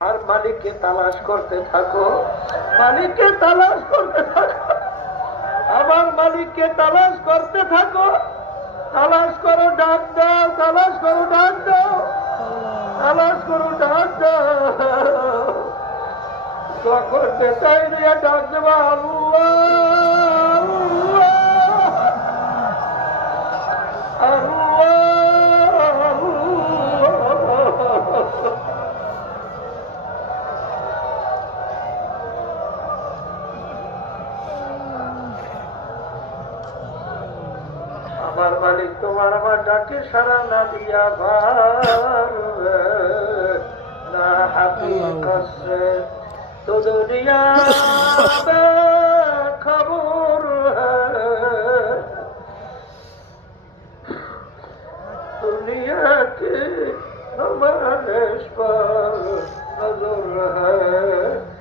আর মালিককে তালাশ করতে থাকো, মালিককে তালাশ করতে থাকো, আমার মালিককে তালাশ করতে থাকো। তালাশ করো, ডাক দাও, তালাশ করো, ডাক দাও, তালাশ করো, ডাক দাও। তখন বেতাই দিয়ে ডাক দেবা, আল্লাহ আমার মালিক তোমার আমার ডাকে সারা না দিয়া পারবে না। হাকিকত সে তো দুনিয়া খবর দুনিয়া के हमारे पर नजर है।